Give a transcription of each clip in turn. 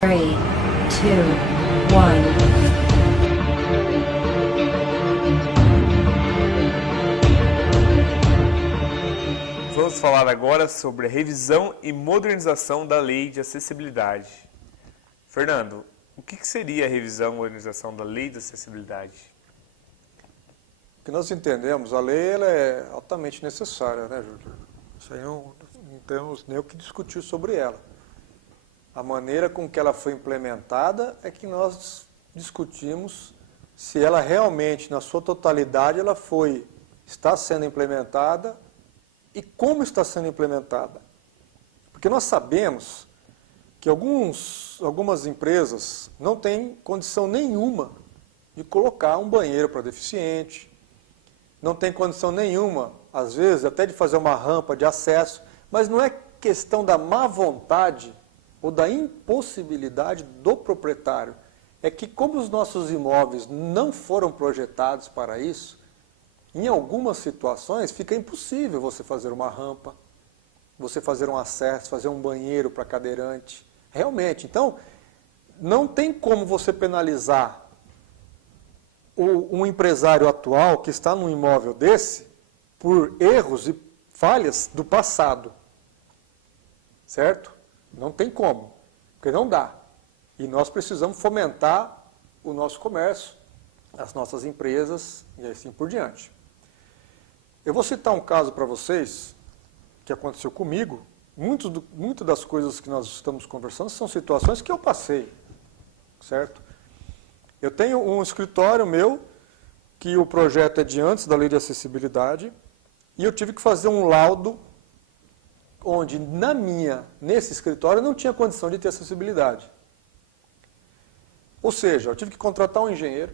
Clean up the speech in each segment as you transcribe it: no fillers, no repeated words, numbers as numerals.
3, 2, 1. Vamos falar agora sobre a revisão e modernização da Lei de Acessibilidade. Fernando, o que seria a revisão e modernização da Lei de Acessibilidade? O que nós entendemos, a lei ela é altamente necessária, né, Júlio? Isso aí não temos nem o que discutir sobre ela. A maneira com que ela foi implementada é que nós discutimos se ela realmente, na sua totalidade, está sendo implementada e como está sendo implementada. Porque nós sabemos que algumas empresas não têm condição nenhuma de colocar um banheiro para deficiente, não tem condição nenhuma, às vezes, até de fazer uma rampa de acesso, mas não é questão da má vontade ou da impossibilidade do proprietário. É que como os nossos imóveis não foram projetados para isso, em algumas situações fica impossível você fazer uma rampa, você fazer um acesso, fazer um banheiro para cadeirante. Realmente, então, não tem como você penalizar um empresário atual que está num imóvel desse por erros e falhas do passado. Certo? Não tem como, porque não dá. E nós precisamos fomentar o nosso comércio, as nossas empresas e assim por diante. Eu vou citar um caso para vocês que aconteceu comigo. Muitas das coisas que nós estamos conversando são situações que eu passei, certo? Eu tenho um escritório meu, que o projeto é de antes da Lei de Acessibilidade, e eu tive que fazer um laudo onde nesse escritório não tinha condição de ter acessibilidade. Ou seja, eu tive que contratar um engenheiro,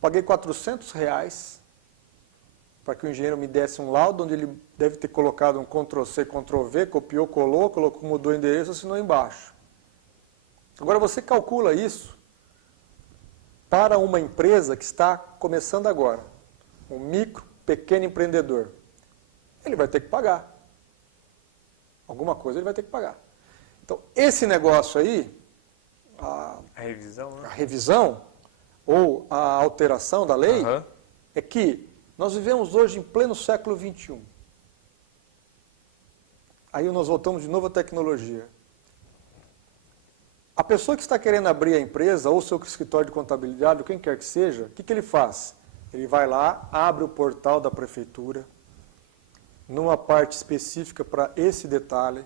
paguei R$400 para que o engenheiro me desse um laudo, onde ele deve ter colocado um Ctrl+C, Ctrl+V, copiou, colocou, mudou o endereço, assinou embaixo. Agora você calcula isso para uma empresa que está começando agora, um micro, pequeno empreendedor. Ele vai ter que pagar. Alguma coisa ele vai ter que pagar. Então, esse negócio aí, a revisão ou a alteração da lei, é que nós vivemos hoje em pleno século XXI. Aí nós voltamos de novo à tecnologia. A pessoa que está querendo abrir a empresa, ou seu escritório de contabilidade, ou quem quer que seja, o que ele faz? Ele vai lá, abre o portal da prefeitura, numa parte específica para esse detalhe,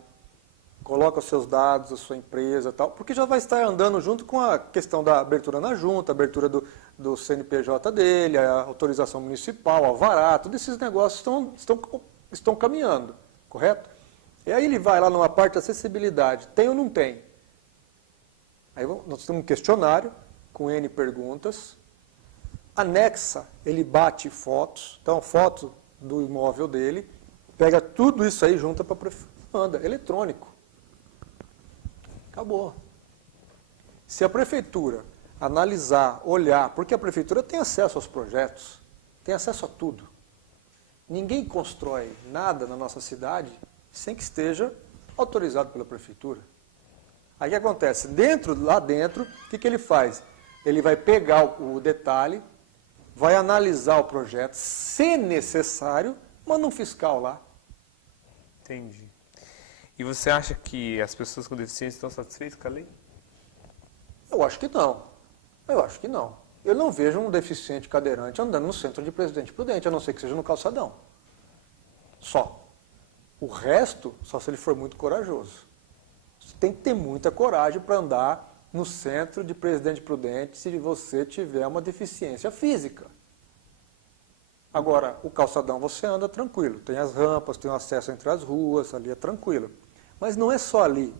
coloca os seus dados, a sua empresa e tal, porque já vai estar andando junto com a questão da abertura na junta, a abertura do CNPJ dele, a autorização municipal, alvará, todos esses negócios estão caminhando, correto? E aí ele vai lá numa parte de acessibilidade, tem ou não tem? Aí nós temos um questionário com N perguntas, anexa, ele bate fotos, então foto do imóvel dele, pega tudo isso aí, junta para a prefeitura, manda, eletrônico. Acabou. Se a prefeitura analisar, olhar, porque a prefeitura tem acesso aos projetos, tem acesso a tudo. Ninguém constrói nada na nossa cidade sem que esteja autorizado pela prefeitura. Aí o que acontece? Lá dentro, o que ele faz? Ele vai pegar o detalhe, vai analisar o projeto, se necessário, manda um fiscal lá. Entendi. E você acha que as pessoas com deficiência estão satisfeitas com a lei? Eu acho que não. Eu acho que não. Eu não vejo um deficiente cadeirante andando no centro de Presidente Prudente, a não ser que seja no calçadão. Só. O resto, só se ele for muito corajoso. Você tem que ter muita coragem para andar no centro de Presidente Prudente se você tiver uma deficiência física. Agora, o calçadão você anda tranquilo. Tem as rampas, tem o acesso entre as ruas, ali é tranquilo. Mas não é só ali.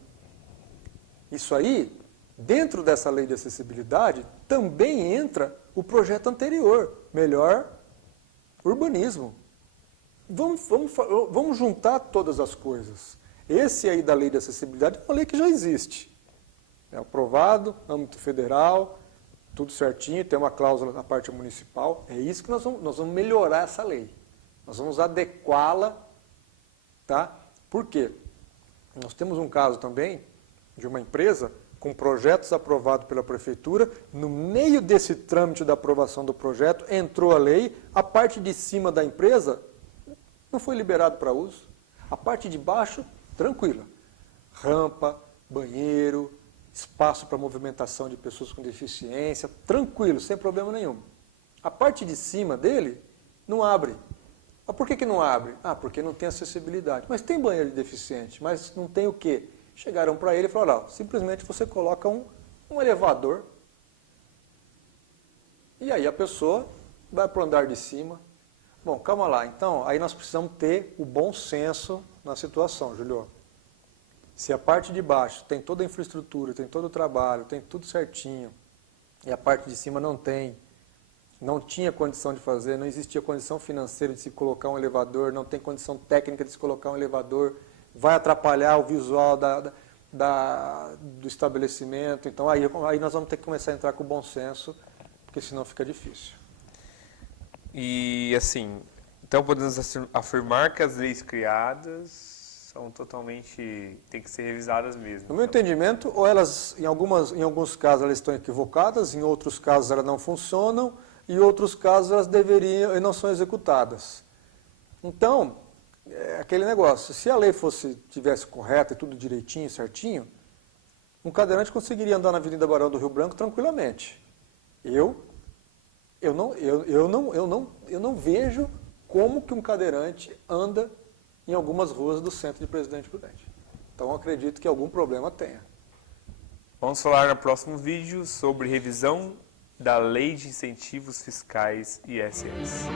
Isso aí, dentro dessa lei de acessibilidade, também entra o projeto anterior, melhor urbanismo. Vamos juntar todas as coisas. Esse aí da lei de acessibilidade é uma lei que já existe. É aprovado, âmbito federal, tudo certinho, tem uma cláusula na parte municipal. É isso que nós vamos melhorar essa lei. Nós vamos adequá-la, tá? Por quê? Nós temos um caso também de uma empresa com projetos aprovados pela prefeitura. No meio desse trâmite da aprovação do projeto, entrou a lei, a parte de cima da empresa não foi liberado para uso. A parte de baixo, tranquila. Rampa, banheiro, espaço para movimentação de pessoas com deficiência, tranquilo, sem problema nenhum. A parte de cima dele não abre. Mas por que não abre? Ah, porque não tem acessibilidade. Mas tem banheiro de deficiente, mas não tem o quê? Chegaram para ele e falaram, simplesmente você coloca um elevador e aí a pessoa vai para o andar de cima. Bom, calma lá, então, aí nós precisamos ter o bom senso na situação, Julio. Se a parte de baixo tem toda a infraestrutura, tem todo o trabalho, tem tudo certinho, e a parte de cima não tem, não tinha condição de fazer, não existia condição financeira de se colocar um elevador, não tem condição técnica de se colocar um elevador, vai atrapalhar o visual do estabelecimento. Então aí nós vamos ter que começar a entrar com o bom senso, porque senão fica difícil. E assim, então podemos afirmar que as leis criadas são têm que ser revisadas mesmo. No meu entendimento, ou elas, em alguns casos elas estão equivocadas, em outros casos elas não funcionam, e em outros casos elas deveriam e não são executadas. Então, é aquele negócio, se a lei tivesse correta e tudo direitinho, certinho, um cadeirante conseguiria andar na Avenida Barão do Rio Branco tranquilamente. Eu não vejo como que um cadeirante anda em algumas ruas do centro de Presidente Prudente. Então, acredito que algum problema tenha. Vamos falar no próximo vídeo sobre revisão da Lei de Incentivos Fiscais ISS.